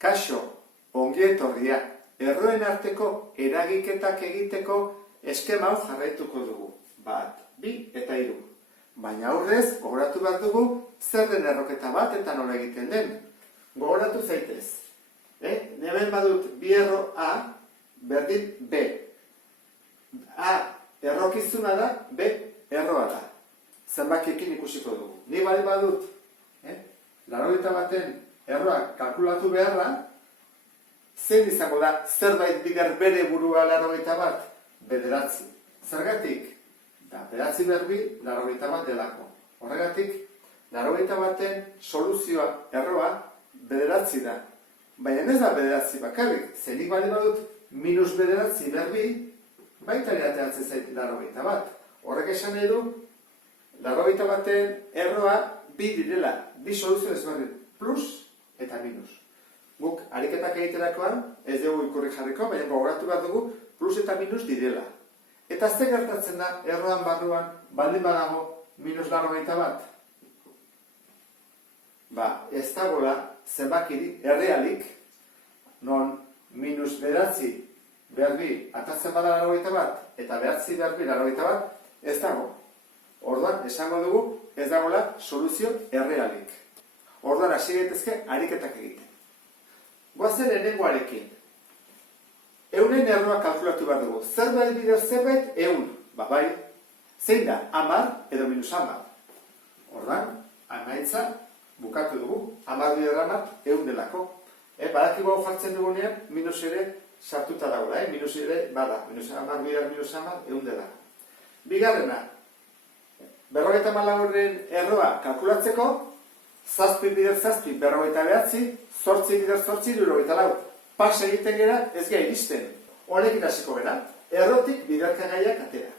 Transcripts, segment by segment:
Kaixo, ongi etorria, erroen arteko eragiketak egiteko eskema hau jarraituko dugu. 1, 2 eta 3. Baina aurrez, gogoratu behar dugu, zer den erroketa bat eta nola egiten den. Gogoratu zaitez. Hemen badut bi erro A, berdin B. A errokizuna da, B erroa da. Zenbakiekin ikusiko dugu. Ni bali badut, 81 baten erroa kalkulatu beharra, zein izango da zerbait bigar bere burua 81? 9. Zergatik? Da, 9 berbi 81 delako. Horregatik, 81 baten soluzioa erroa 9 da. Baina ez da 9 bakarrik, zenik bali badut minus 9 berbi, baita ateratzen zait 81. Horrek esan nahi du, 81 baten erroa bi direla, bi soluzio ezberdin, plus eta minus. Guk ariketak egiterakoan, ez dugu ikurri jarriko, baina gogoratu behar dugu, plus eta minus direla. Eta ze gertatzen da, erroan barruan, baldin badago, minus 81 bat? Ez dagoela zenbakiri errealik, non minus 9 berbi atatzen bada 81 bat, eta 9 berbi 81 bat, ez dago. Orduan, esango dugu, ez dagoela soluzio errealik. Orduan, hasi gaitezke ariketak egiten. Goazen lehenengoarekin. Eunen erroa kalkulatu behar dugu. Zerbait bidez zerbait, eun. Bai, zein da, 10 edo minus 10. Orduan, amaitza bukatu dugu, 10 bider 10, eun delako. Badakigu hau jartzen dugunean, minus ere sartuta dagoela. Minus ere, bada, minus 10 bider minus 10, eun delako. Bigarrena, 54 erroa kalkulatzeko, 7 bider 7, 49, 8 bider 8, 74. Pas egiten gera, ez gai iristen. Honekin hasiko gera, errotik biderkagaiak atera.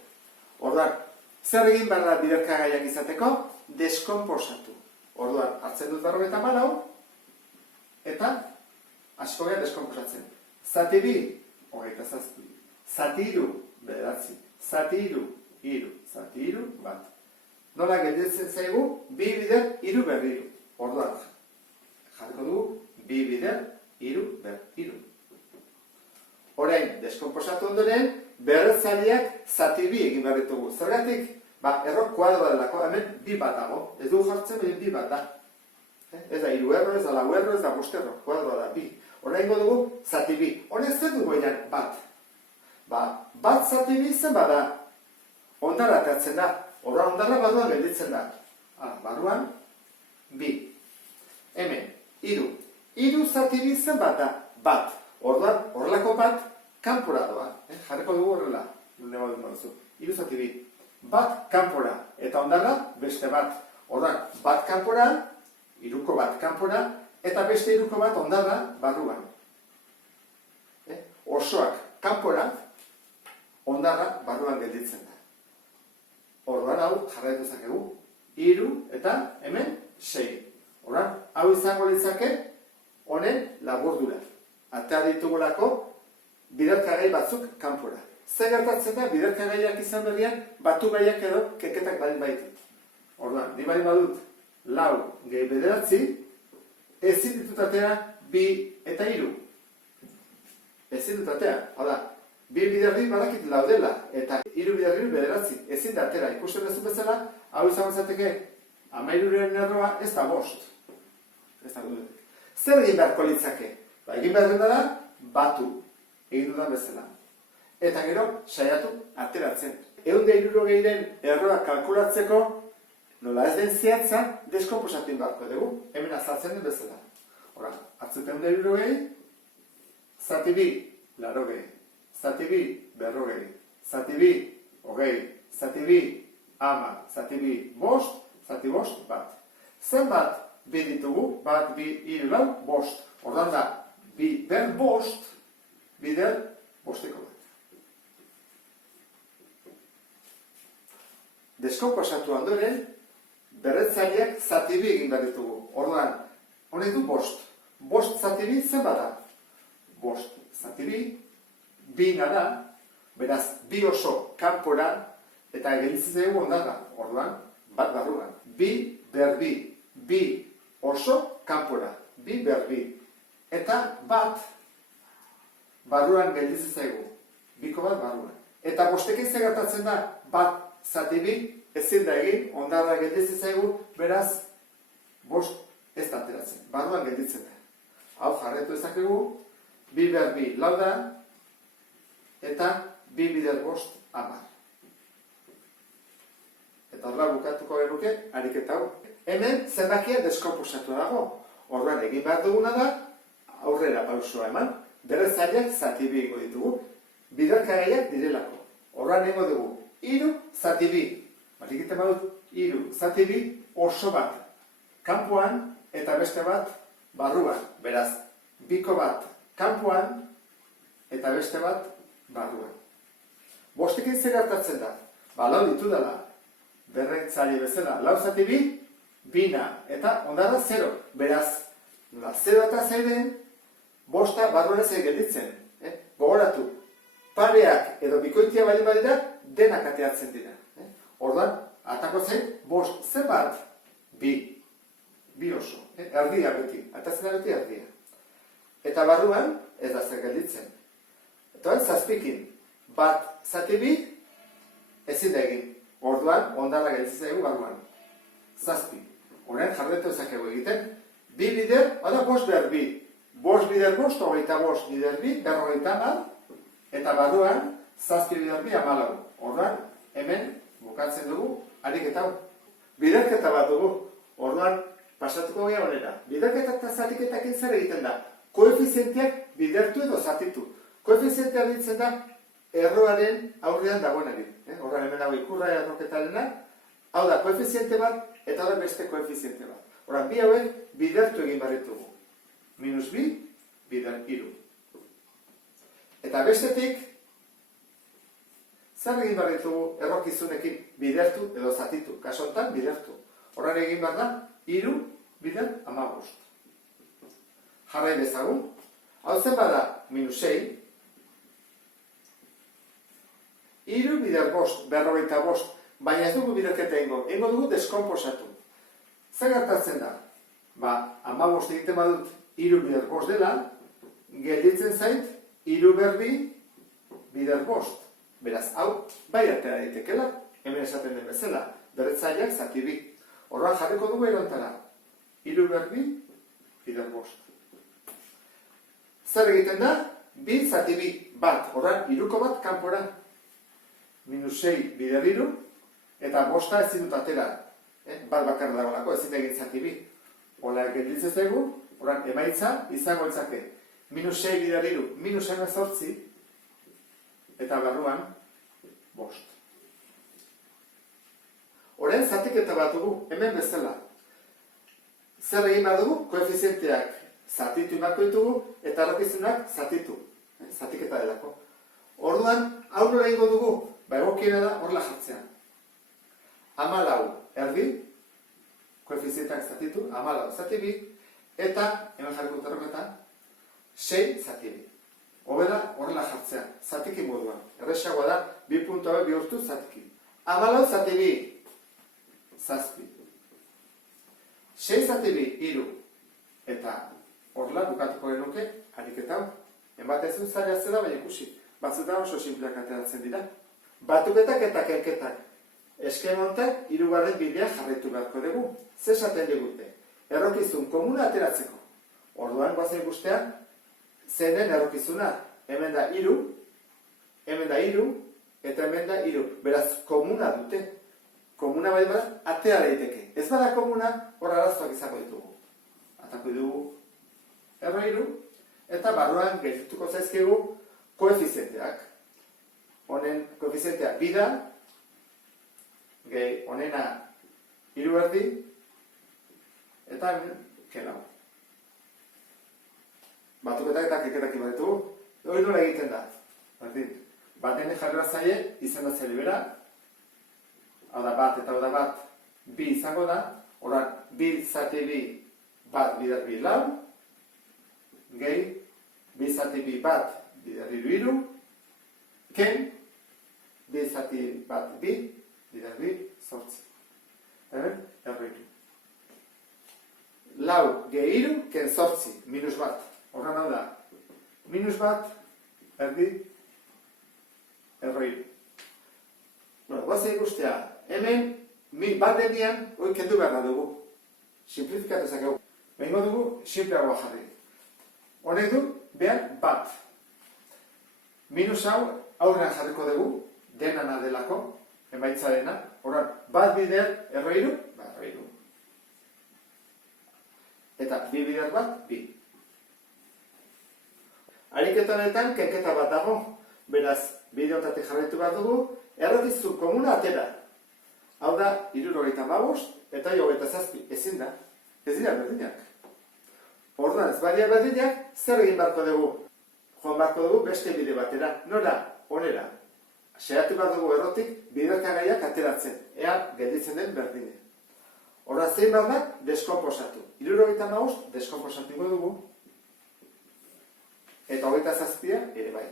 Orduan, zer egin behar da biderkagaiak izateko? Deskonposatu. Orduan, hartzen dut 54, eta hasiko gera deskonposatzen. Zati 2, 27. Zati 3, 9. Zati 3, 3. Zati 3, bat. Nola gelditzen zaigu, 2 bider 3 berriru. Orduan, jarriko dugu, 2 bider 3 berriru. Orain, deskonposatu ondoren, berretzaileak zati 2 egin behar ditugu. Zergatik, erro kuadroa delako, hemen 2 bat dago. Ez dugu jartzen, hemen 2 bat da. Ez da 3 erro, ez da 4 erro, ez da 5 erro, kuadroa da 2. Orain dugu, zati 2. Honen zer dugu ean bat? Bat zati 2 zen bada, ondara atatzen da. Orduan, ondara barruan gelditzen da. Barruan, 2. Hemen, 3. 3 zati 2 zen bat da. Bat. Orduan, horrelako bat, kanpora doa. Jarriko dugu horrela. 3 zati 2. Bat kanpora. Eta ondara, beste bat. Orduan, bat kanpora, 3ko bat kanpora, eta beste 3ko bat ondara barruan. Osoak kanpora, ondara barruan gelditzen da. Orduan hau jarraitu zakegu, 3 eta hemen 6. Orduan, hau izango litzake honen laburdura. Atea ditugulako biderkagai batzuk kanpora. Zer gertatzen da biderkagaiak izan berrian batu gaiak edo keketak balin baitut. Orduan, ni balin badut 4 gehi 9, ezin ditut atera 2 eta 3. Ezin dut atera, hau da. 2 bider 2 badakit laudela, eta 3 bider 2 9, ezin da atera. Ikusten duzu bezala, hau izan zateke, 13 erroa ez da 5. Ez da gudutik. Zer egin beharko litzake? Egin behar dena da, batu egin dudan bezala. Eta gero, saiatu ateratzen. 160 erroa kalkulatzeko, nola ez den zehatza, deskonposatu beharko dugu. Hemen azaltzen den bezala. Hora, hartzuten 160, zati 2, 80. Zati 2, 40, zati 2, 20, zati 2, 10, zati 2, 5, zati 5, bat. Zenbat bi ditugu, bat, bi, 3, 4, 5. Ordan da, bi ber 5, bider 5eko bat. Deskonposatu ondoren, berretzaileak zati 2 egin behar ditugu. Ordan, honek du 5. 5 zati 2 zenbat da? 5 zati 2, 2 da, beraz, 2 oso kanpora, eta gelditzen dugu ondara. Orduan, bat barruan. 2 ber 2, 2 oso kanpora. 2 ber 2. eta bat barruan gelditzen zaigu. Biko bat barruan. Eta bostekin zer gertatzen da, bat zati bi ezin da egin, ondarra gelditzen zaigu, beraz, bost ez da ateratzen. Barruan gelditzen da. Hau jarretu ezakegu, bi behar bi lau da, eta bi bider bost hamar. Eta horrela bukatuko genuke, ariketa hau. Hemen zenbakia deskomposatu dago. Orduan egin behar duguna da, aurrera pausua eman, berretzaileak zati bi egingo ditugu, biderkagaiak direlako. Orduan egingo dugu, 3 zati bi. Egiten badut, 3 zati bi oso bat. Kanpoan eta beste bat barruan. Beraz, biko bat kanpoan eta beste bat barruan. Bostekin zer gertatzen da? Lau ditu dela. Berretzaile bezala, 4 zati bi, bina, eta ondarra 0. Beraz, 0 eta 0 bosta barruan ez gelditzen. Gogoratu, pareak edo bikoitia baldin badira, denak ateatzen dira. Orduan, atako zen, bost, zer bat? Bi oso, erdia beti, atatzen da beti erdia. Eta barruan, ez da zer gelditzen. Eta zazpikin, bat zati bi, ezin da egin. Orduan, ondarra gelditzen zaigu barruan. Zazpi. Horren jarretu ezakegu egiten. Bi bider, bada bost behar bi. Bost bider bost, hogeita bost bider bi, berrogeita hamar. Eta barruan, zazpi bider bi, 14. Orduan, hemen, bukatzen dugu, ariketa hau. Biderketa bat dugu. Orduan, pasatuko gea honera. Biderketa eta zatiketak zer egiten da. Koefizienteak bidertu edo zatitu. Koefizientea ditzen da, erroaren aurrean dagoenari. Horren hemen hau ikurra erroketarena, hau da koefiziente bat, eta da beste koefiziente bat. Horren, bi hauek bidertu egin barritugu. -2, bider 3. Eta bestetik, zer egin barritugu errokizunekin bidertu edo zatitu. Kasontan, bidertu. Horren egin behar da, 3, bider 15. Jarrai bezagun. Hau zen bada, -6, 3 bider bost, berrogeita bost, baina ez dugu biderketa egingo dugu deskomposatu. Zer gertatzen da? 15 egiten badut 3 bider bost dela, gelditzen zait 3 berbi bider bost. Beraz, hau, bai atera daitekela, hemen esaten den bezala, berretzaileak zati bi. Horran jarriko dugu erontara, 3 berbi bider bost. Zer egiten da? 2 zati bi, bat, horran 3ko bat kanpora. -6 bider 3, eta bosta ezin dut atera. Bat bakarra dagoelako, ezin egin zati bi. Hola gelditzen zaigu, horran emaitza izango itzake. -6 bider 3, -18, eta barruan, bost. Horren zatiketa bat dugu, hemen bezala. Zer egin bat dugu? Koefizienteak zatitu imako ditugu, eta errokizunak zatitu. Zatiketa delako. Orduan, aurrera egingo dugu, egokiena da horrela jartzean. 14 erdi, koefizienteak zatitu, 14 zati bi, eta, hemen jarriko terroketan, 6 zati bi. Hobeda horrela jartzean, zatiki moduan. Erresagoa da, 2 puntua bihurtu zatiki. 14 zati bi, zazpi. 6 zati bi, 3. Eta horrela bukatuko genuke, ariketa hau. Enbatezun zaila zela, baina ikusi. Batzutan oso simpleak ateratzen dira. Batuketak eta kenketak. Eskemontak 3. bidea jarraitu beharko dugu. Zer esaten digute? Errokizun komuna ateratzeko. Orduan guazen ikustean, zein den errokizuna. Hemen da 3, hemen da 3, eta hemen da 3. Beraz, komuna dute. Komuna bai bada, atera daiteke. Ez bada komuna, hor arazoak izango ditugu. Atako dugu erro 3, eta barruan geldituko zaizkigu koefizienteak. Honen koefizientea bida, gehi honena 3 erdi, eta kelau. Batuketak eta keketak ibadetugu, hori nola egiten da. Baten jarrera zaie, izendatzaile bera, hau da bat eta hau da bat, bi izango da, horan, bi zati bi, bat bider bi lau, gehi, bi zati bi bat, bider iru, ken, bi zati bat bi, bider bi, zortzi. Hemen, erroitu. Lau gehi iru, ken zortzi, minus bat. Horren hau da, minus bat, erdi, erroi. Guazen ikustea, hemen, bat dedian, hori kendu behar dugu. Simplifikatu zakegu. Behingo dugu, simpleagoa jarri. Honek du, behar bat. Minus hau, aurrean jarriko dugu, denana delako, emaitza dena. Horren, bat bider, erroiru, erroiru. Eta bi bider bat, bi. Ariketa honetan, kenketa bat dago. Beraz, bide honetatik jarraitu bat dugu, errokizu komuna atera. Hau da, 75 eta 27, ezin da. Ez dira berdinak. Orduan, ez badia berdinak, zer egin barko dugu? Joan barko dugu beste bide batera. Nora, onera. Saiatu bat dugu errotik biderkagaiak ateratzen. Ea, gelditzen den berdine. Horra zein behar da, deskomposatu. 75 deskomposatuko dugu. Eta 27 ere bai.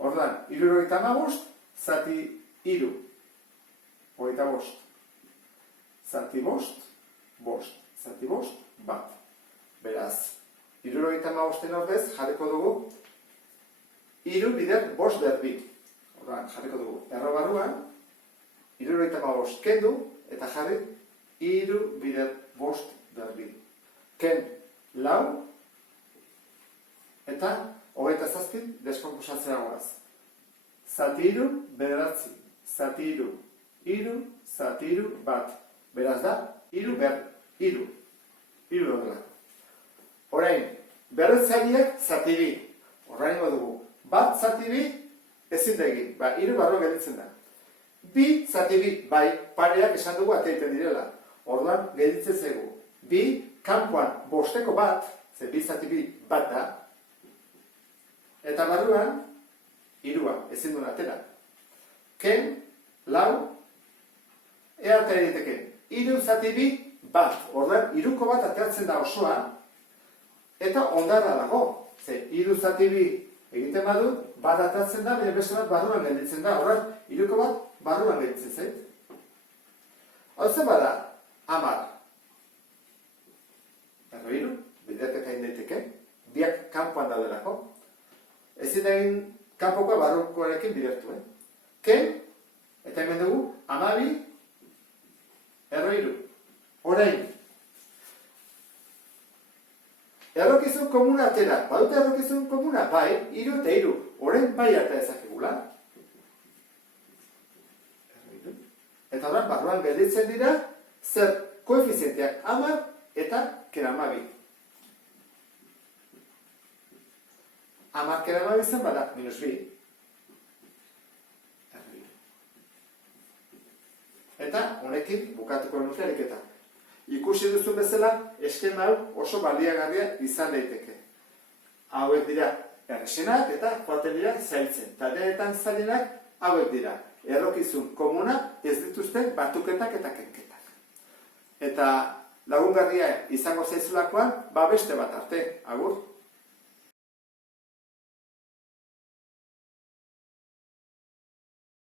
Orduan, 75, zati 3. 25. Zati 5, 5. Zati 5, bat. Beraz, 75 ordez jarriko dugu 3 bider 5 derbi. Orduan, jarriko dugu erro barruan, 75 kendu eta jarri 3 bider 5 derbi. Ken 4 eta 27 deskomposatzea goaz. Zati 3, bederatzi. Zati 3, 3, zati 3, bat. Beraz da, 3 ber, 3. 3 dodela. Orain, berretzaileak zati 2. Orain dugu, bat zati 2 ezin da egin. 3 barro gelditzen da. 2 zati 2, bai, pareak esan dugu ateiten direla. Orduan, gelditzen zego. 2, kanpoan bosteko bat, ze 2 zati 2 bat da, eta barruan, 3, ezin duen atera. Ken, 4, ea atera egiteke. 3 zati 2, bat. Orduan, 3ko bat ateratzen da osoa, eta ondarra dago. Ze, 3 zati 2 egiten badu, bat ateratzen da, baina beste bat barruan gelditzen da. Orduan, 3ko bat barruan gelditzen zait. Hau zen bada, 10. Erro 3, biderketa egin daiteke, biak kanpoan daudelako. Ezin egin kanpokoa barrukoarekin bidertu, Ken, eta hemen dugu, 12, erro 3. Orain, errokizun komuna atera. Badute errokizun komuna? Bai, 3 eta 3. Orain bai ata ezakegula. Eta orain barruan gelditzen dira, zer koefizienteak 10 eta kera 12. 10 kera 12 zen bada, -2. Eta honekin bukatuko nuke ariketa. Ikusi duzu bezala, eskema hau oso baliagarria izan daiteke. Hauek dira erresenak eta joaten dira zailtzen. Taldeetan zailenak hauek dira. Errokizun komuna ez dituzten batuketak eta kenketak. Eta lagungarria izango zaizulakoan, beste bat arte. Agur!